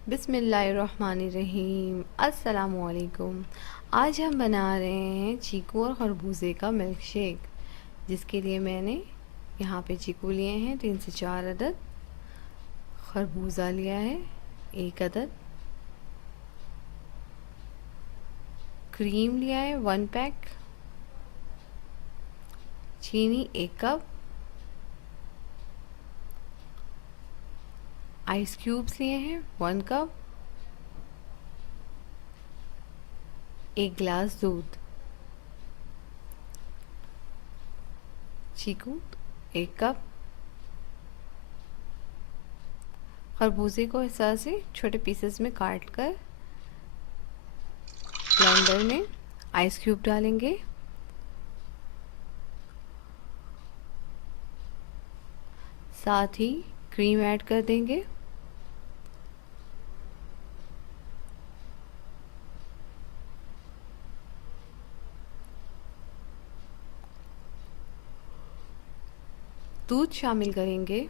बिस्मिल्लाहिर्रहमानिर्रहीम। अस्सलामुअलैकुम। आज हम बना रहे हैं चीकू और खरबूजे का मिल्क शेक, जिसके लिए मैंने यहाँ पे चीकू लिए हैं 3 से 4 अदद, खरबूजा लिया है 1 अदद, क्रीम लिया है 1 पैक, चीनी 1 कप, आइस क्यूब्स लिए हैं 1 कप, 1 गिलास दूध, चीकू 1 कप, खरबूजे को इस तरह से छोटे पीसेस में काट कर ब्लेंडर में आइस क्यूब डालेंगे, साथ ही क्रीम ऐड कर देंगे। दूध शामिल करेंगे।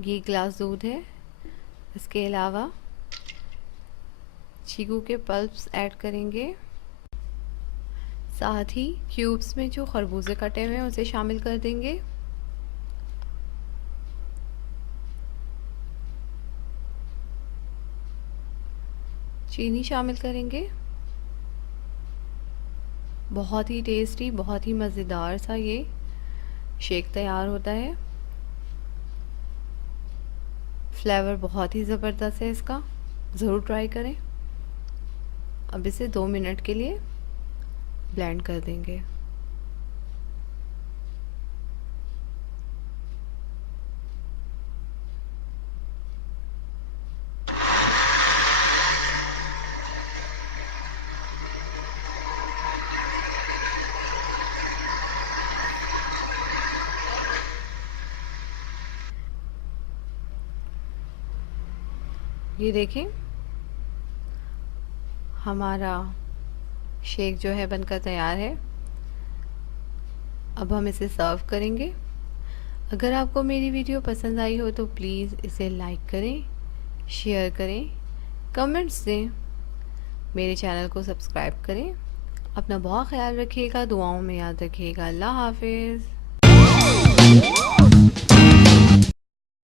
ये गिलास दूध है। इसके अलावा चीकू के पल्प्स ऐड करेंगे, साथ ही क्यूब्स में जो खरबूजे कटे हुए हैं उसे शामिल कर देंगे। चीनी शामिल करेंगे। बहुत ही टेस्टी, बहुत ही मज़ेदार सा ये शेक तैयार होता है। फ्लेवर बहुत ही ज़बरदस्त है इसका, ज़रूर ट्राई करें। अब इसे 2 मिनट के लिए ब्लेंड कर देंगे। ये देखें, हमारा शेक जो है बनकर तैयार है। अब हम इसे सर्व करेंगे। अगर आपको मेरी वीडियो पसंद आई हो तो प्लीज़ इसे लाइक करें, शेयर करें, कमेंट्स दें, मेरे चैनल को सब्सक्राइब करें। अपना बहुत ख्याल रखिएगा, दुआओं में याद रखिएगा। अल्लाह हाफिज़।